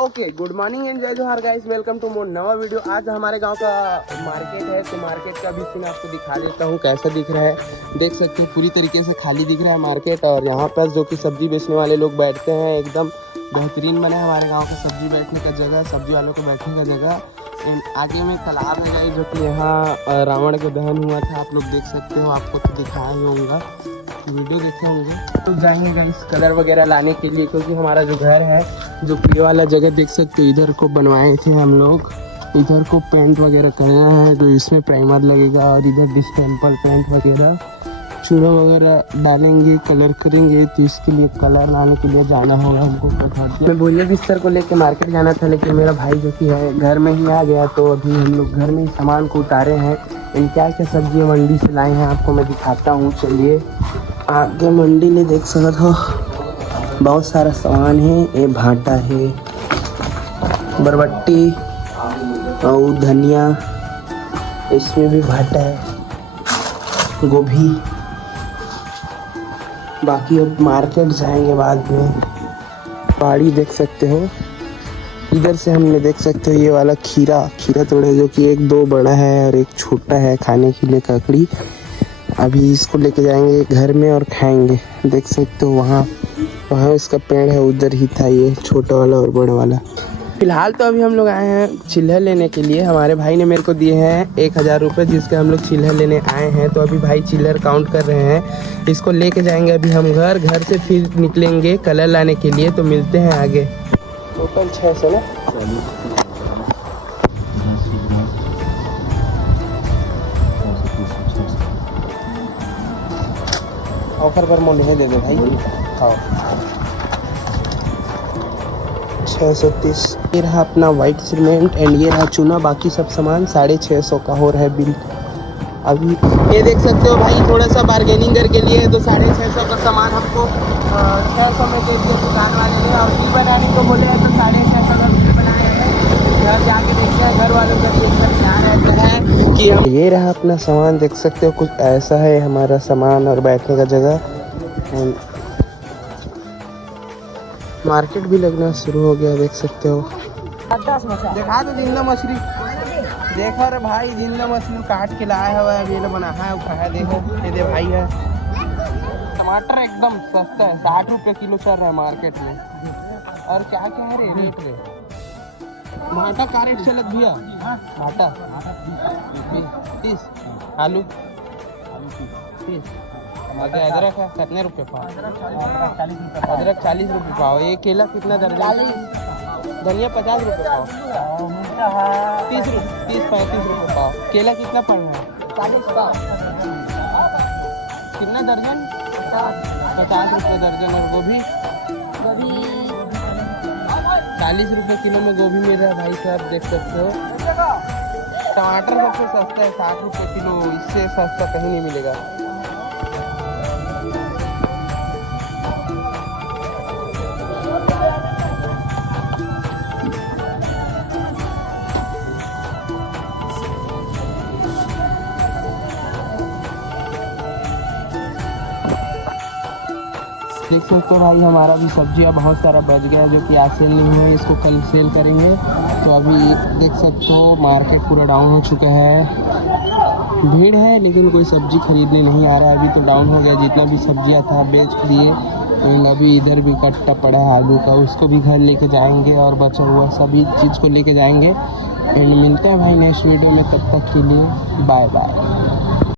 Okay, good morning and जय जोहार guys, welcome to मोर नवा वीडियो। आज हमारे गांव का मार्केट है, तो मार्केट का भी सीन आपको दिखा देता हूँ कैसा दिख रहा है। देख सकते हैं पूरी तरीके से खाली दिख रहा है मार्केट, और यहाँ पर जो कि सब्जी बेचने वाले लोग बैठते हैं, एकदम बेहतरीन बने हमारे गाँव का सब्जी बैठने का जगह, सब्जी वालों को बैठने का जगह। आगे में तालाब है गाइस, जो कि यहाँ रावण का दहन हुआ था, आप लोग देख सकते हो, आपको तो दिखाया ही होगा, वीडियो देखे होंगे। तो जाएंगे गाइस कलर वगैरह लाने के लिए, क्योंकि हमारा जो घर है, जो ये वाला जगह देख सकते हो, इधर को बनवाए थे हम लोग, इधर को पेंट वगैरह करना है, तो इसमें प्राइमर लगेगा, और इधर डिस्टेंपल पेंट वगैरह चूड़ा वगैरह डालेंगे, कलर करेंगे, तो इसके लिए कलर लाने के लिए जाना होगा हमको। मैं बोरिया बिस्तर को लेके मार्केट जाना था, लेकिन मेरा भाई जो कि है घर में ही आ गया, तो अभी हम लोग घर में ही सामान को उतारे हैं। इन क्या क्या सब्जी मंडी से लाए हैं आपको मैं दिखाता हूँ, चलिए। आगे मंडी में देख सकते हो बहुत सारा सामान है, ये भाटा है, बरबट्टी और धनिया, इसमें भी भाटा है, गोभी। बाकी अब मार्केट जाएंगे बाद में। पहाड़ी देख सकते हो, इधर से हमने देख सकते हो ये वाला खीरा तोड़े, जो कि एक दो बड़ा है और एक छोटा है खाने के लिए ककड़ी। अभी इसको लेके जाएंगे घर में और खाएंगे। देख सकते हो वहाँ इसका पेड़ है, उधर ही था ये छोटा वाला और बड़ा वाला। फिलहाल तो अभी हम लोग आए हैं चिल्हर लेने के लिए। हमारे भाई ने मेरे को दिए हैं 1000 रुपये, जिसके हम लोग चिल्हर लेने आए हैं। तो अभी भाई चिल्हर काउंट कर रहे हैं, इसको लेके जाएंगे अभी हम घर से फिर निकलेंगे कलर लाने के लिए। तो मिलते हैं आगे। टोटल 600 ना, ऑफर पर मोले दे दो भाई। हाँ 630। ये रहा अपना वाइट सीमेंट एंड ये रहा चूना, बाकी सब सामान 650 का हो रहा है बिल। अभी ये देख सकते हो भाई, थोड़ा सा बार्गेनिंग करके लिए तो 650 का सामान हमको 600 में दे दिया दुकान वाले ने, और बिल बनाने को बोले हैं तो 650 का बिल बनाए हैं। घर जाके देखते हैं घर वालों का क्या रहता है कि हम। ये रहा अपना सामान, देख सकते हो कुछ ऐसा है हमारा सामान और बैठने का जगह। मार्केट भी लगना शुरू हो गया, देख सकते हो। देखा तो जिंदा मछली, देखो रे भाई, जिंदा मछली काट के लाया हुआ है, अभी बना है उठाया। देखो ये दे भाई है। टमाटर एकदम सस्ता है, 60 रुपये किलो चल रहा है मार्केट में। और क्या क्या है रे रेट रे? भाटा का रेट चलत भैया? भाटा 30, आलू 30, अदरक है कितने रुपए पाव? अदरक 40 रुपये पाव। ये केला कितना दर्जन? धनिया 50 रुपये पाव। 30-35 रुपये पाव। केला कितना पड़ रहा है? 40 पाव। कितना दर्जन? 50 रुपये दर्जन। और गोभी 40 रुपये किलो में गोभी मिल रहा है भाई साहब, देख सकते हो। टमाटर सबसे सस्ता है, 60 रुपये किलो, इससे सस्ता कहीं नहीं मिलेगा। देख सकते हो भाई, हमारा भी सब्जियां बहुत सारा बच गया, जो कि आज सेल नहीं हुआ, इसको कल सेल करेंगे। तो अभी देख सकते हो मार्केट पूरा डाउन हो चुका है, भीड़ है लेकिन कोई सब्जी खरीदने नहीं आ रहा है। अभी तो डाउन हो गया, जितना भी सब्जियां था बेच दिए। तो अभी इधर भी कट्टा पड़ा है आलू का, उसको भी घर लेके जाएंगे, और बचा हुआ सभी चीज़ को लेके जाएंगे। एंड मिलते हैं भाई नेक्स्ट वीडियो में, तब तक के लिए बाय बाय।